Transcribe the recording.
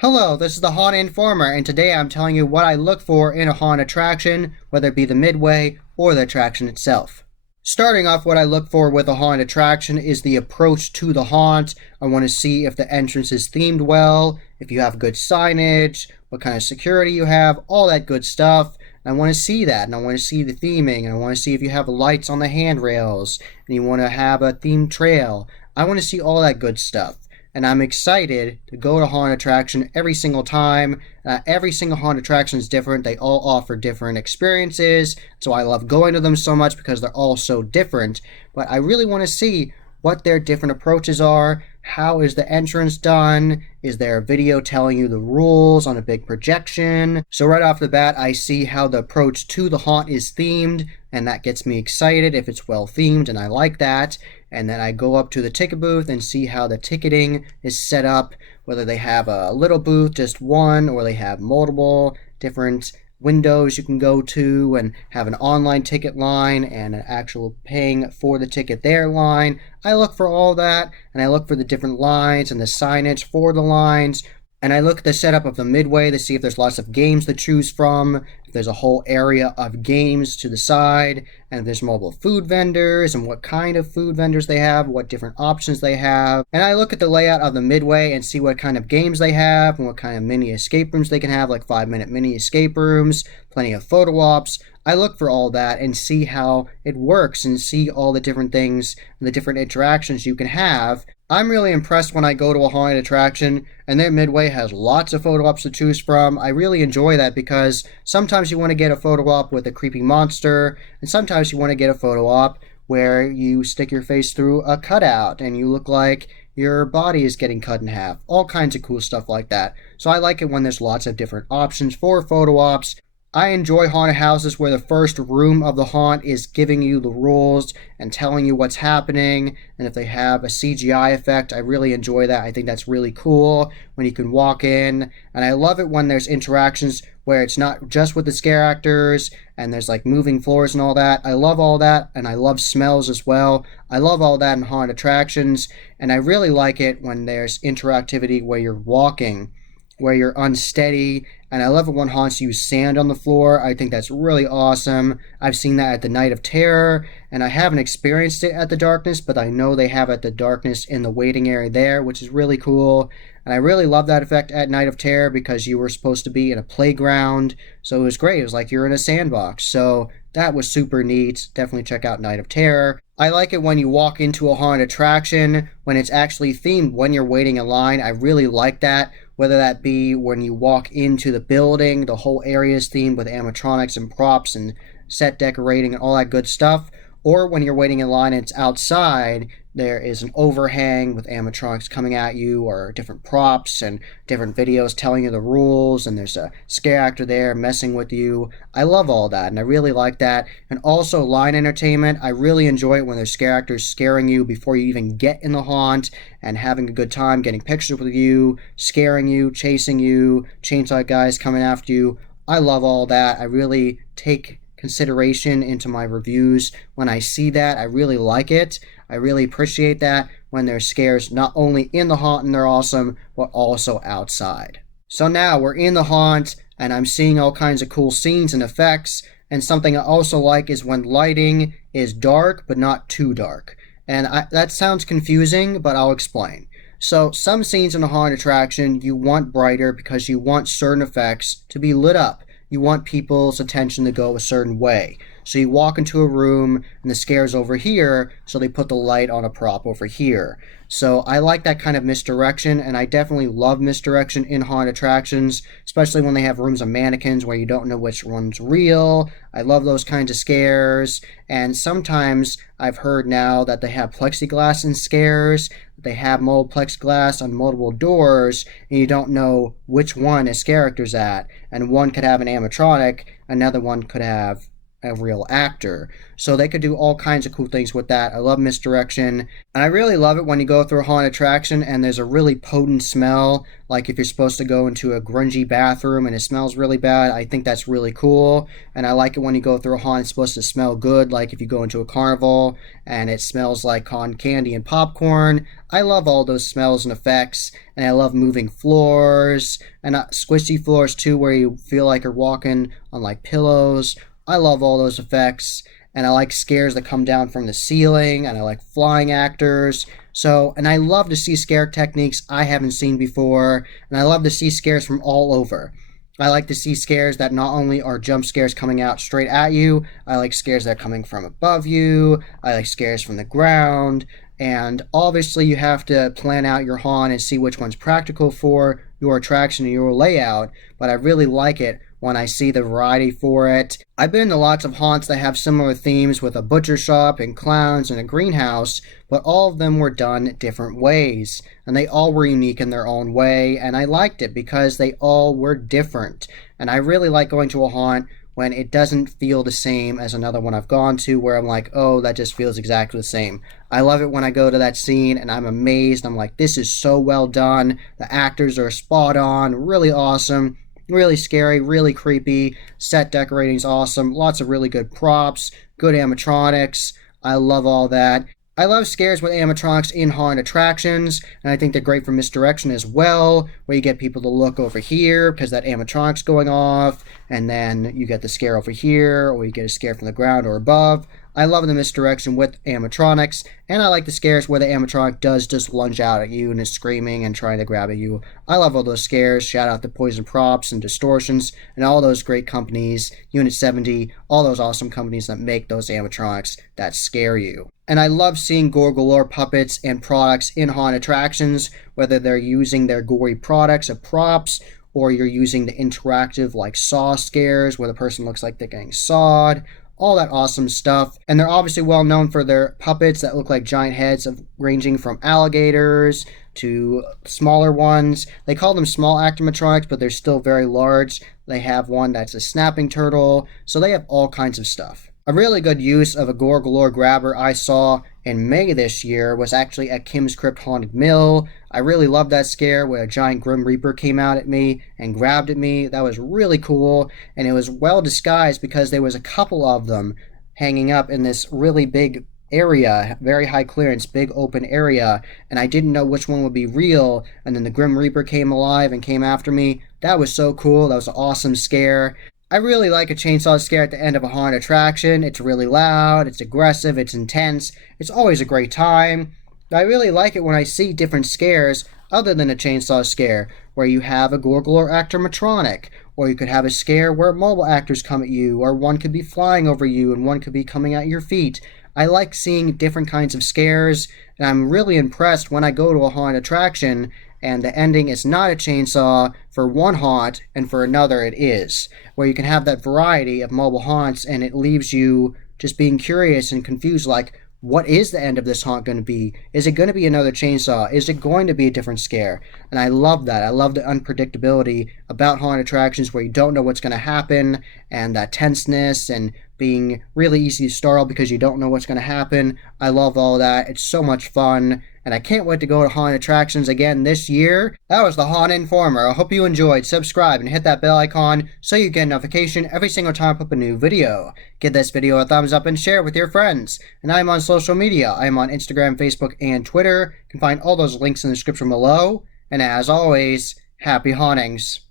Hello, this is the Haunted Informer, and today I'm telling you what I look for in a haunted attraction, whether it be the midway or the attraction itself. Starting off, what I look for with a haunted attraction is the approach to the haunt. I want to see if the entrance is themed well, if you have good signage, what kind of security you have, all that good stuff. I want to see that, and I want to see the theming, and I want to see if you have lights on the handrails, and you want to have a themed trail. I want to see all that good stuff. And I'm excited to go to haunted attraction every single time. Every single haunted attraction is different. They all offer different experiences, so I love going to them so much because they're all so different. But I really want to see what their different approaches are. How is the entrance done? Is there a video telling you the rules on a big projection? So right off the bat, I see how the approach to the haunt is themed, and that gets me excited if it's well themed, and I like that. And then I go up to the ticket booth and see how the ticketing is set up, whether they have a little booth, just one, or they have multiple different windows you can go to and have an online ticket line and an actual paying for the ticket there line. I look for all that, and I look for the different lines and the signage for the lines. And I look at the setup of the midway to see if there's lots of games to choose from, if there's a whole area of games to the side, and if there's mobile food vendors, and what kind of food vendors they have, what different options they have. And I look at the layout of the midway and see what kind of games they have, and what kind of mini escape rooms they can have, like 5-minute mini escape rooms, plenty of photo ops. I look for all that and see how it works and see all the different things and the different interactions you can have. I'm really impressed when I go to a haunted attraction and their midway has lots of photo ops to choose from. I really enjoy that because sometimes you want to get a photo op with a creepy monster, and sometimes you want to get a photo op where you stick your face through a cutout and you look like your body is getting cut in half. All kinds of cool stuff like that. So I like it when there's lots of different options for photo ops. I enjoy haunted houses where the first room of the haunt is giving you the rules and telling you what's happening, and if they have a CGI effect, I really enjoy that. I think that's really cool when you can walk in, and I love it when there's interactions where it's not just with the scare actors and there's like moving floors and all that. I love all that, and I love smells as well. I love all that in haunted attractions, and I really like it when there's interactivity where you're walking, where you're unsteady, and I love it when haunts use sand on the floor. I think that's really awesome. I've seen that at the Night of Terror, and I haven't experienced it at the Darkness, but I know they have it at the Darkness in the waiting area there, which is really cool. And I really love that effect at Night of Terror because you were supposed to be in a playground, so it was great. It was like you're in a sandbox, so that was super neat. Definitely check out Night of Terror. I like it when you walk into a haunted attraction, when it's actually themed when you're waiting in line. I really like that, whether that be when you walk into the building, the whole area is themed with animatronics and props and set decorating and all that good stuff, or when you're waiting in line and it's outside, there is an overhang with animatronics coming at you or different props and different videos telling you the rules, and there's a scare actor there messing with you. I love all that, and I really like that. And also line entertainment, I really enjoy it when there's scare actors scaring you before you even get in the haunt and having a good time, getting pictures with you, scaring you, chasing you, chainsaw guys coming after you. I love all that. I really take consideration into my reviews when I see that. I really like it. I really appreciate that when there's scares not only in the haunt and they're awesome, but also outside. So now we're in the haunt and I'm seeing all kinds of cool scenes and effects, and something I also like is when lighting is dark but not too dark. And that sounds confusing, but I'll explain. So some scenes in a haunted attraction you want brighter because you want certain effects to be lit up. You want people's attention to go a certain way. So you walk into a room and the scare's over here, so they put the light on a prop over here. So I like that kind of misdirection, and I definitely love misdirection in haunted attractions, especially when they have rooms of mannequins where you don't know which one's real. I love those kinds of scares, and sometimes I've heard now that they have plexiglass in scares. They have multiple plexiglass on multiple doors, and you don't know which one a scare actor's at, and one could have an animatronic, another one could have a real actor. So they could do all kinds of cool things with that. I love misdirection. And I really love it when you go through a haunted attraction and there's a really potent smell. Like if you're supposed to go into a grungy bathroom and it smells really bad, I think that's really cool. And I like it when you go through a haunt, it's supposed to smell good. Like if you go into a carnival and it smells like cotton candy and popcorn. I love all those smells and effects. And I love moving floors and squishy floors too, where you feel like you're walking on like pillows. I love all those effects, and I like scares that come down from the ceiling, and I like flying actors. So, and I love to see scare techniques I haven't seen before, and I love to see scares from all over. I like to see scares that not only are jump scares coming out straight at you, I like scares that are coming from above you, I like scares from the ground, and obviously you have to plan out your haunt and see which one's practical for your attraction and your layout, but I really like it when I see the variety for it. I've been to lots of haunts that have similar themes with a butcher shop and clowns and a greenhouse, but all of them were done different ways, and they all were unique in their own way, and I liked it because they all were different. And I really like going to a haunt when it doesn't feel the same as another one I've gone to, where I'm like, oh, that just feels exactly the same. I love it when I go to that scene and I'm amazed. I'm like, this is so well done. The actors are spot on, really awesome. Really scary, really creepy. Set decorating's awesome. Lots of really good props, good animatronics. I love all that. I love scares with animatronics in haunted attractions, and I think they're great for misdirection as well, where you get people to look over here because that animatronic's going off, and then you get the scare over here, or you get a scare from the ground or above. I love the misdirection with animatronics, and I like the scares where the animatronic does just lunge out at you and is screaming and trying to grab at you. I love all those scares. Shout out to Poison Props and Distortions and all those great companies, Unit 70, all those awesome companies that make those animatronics that scare you. And I love seeing gore galore puppets and products in haunted attractions, whether they're using their gory products or props, or you're using the interactive like saw scares where the person looks like they're getting sawed. All that awesome stuff. And they're obviously well known for their puppets that look like giant heads, ranging from alligators to smaller ones. They call them small animatronics, but they're still very large. They have one that's a snapping turtle. So they have all kinds of stuff. A really good use of a gore galore grabber I saw in May this year was actually at Kim's Crypt Haunted Mill. I really loved that scare where a giant Grim Reaper came out at me and grabbed at me. That was really cool, and it was well disguised because there was a couple of them hanging up in this really big area, very high clearance, big open area, and I didn't know which one would be real, and then the Grim Reaper came alive and came after me. That was so cool. That was an awesome scare. I really like a chainsaw scare at the end of a haunted attraction. It's really loud, it's aggressive, it's intense. It's always a great time. I really like it when I see different scares other than a chainsaw scare, where you have a gore galore actor-matronic, or you could have a scare where mobile actors come at you, or one could be flying over you and one could be coming at your feet. I like seeing different kinds of scares, and I'm really impressed when I go to a haunted attraction and the ending is not a chainsaw for one haunt, and for another it is, where you can have that variety of mobile haunts, and it leaves you just being curious and confused, like, what is the end of this haunt going to be? Is it going to be another chainsaw? Is it going to be a different scare? And I love that. I love the unpredictability about haunted attractions where you don't know what's going to happen, and that tenseness and being really easy to startle because you don't know what's going to happen. I love all that. It's so much fun, and I can't wait to go to haunted attractions again this year. That was the Haunt Informer. I hope you enjoyed. Subscribe and hit that bell icon so you get a notification every single time I put up a new video. Give this video a thumbs up and share it with your friends. And I'm on social media. I'm on Instagram, Facebook, and Twitter. You can find all those links in the description below. And as always, happy hauntings.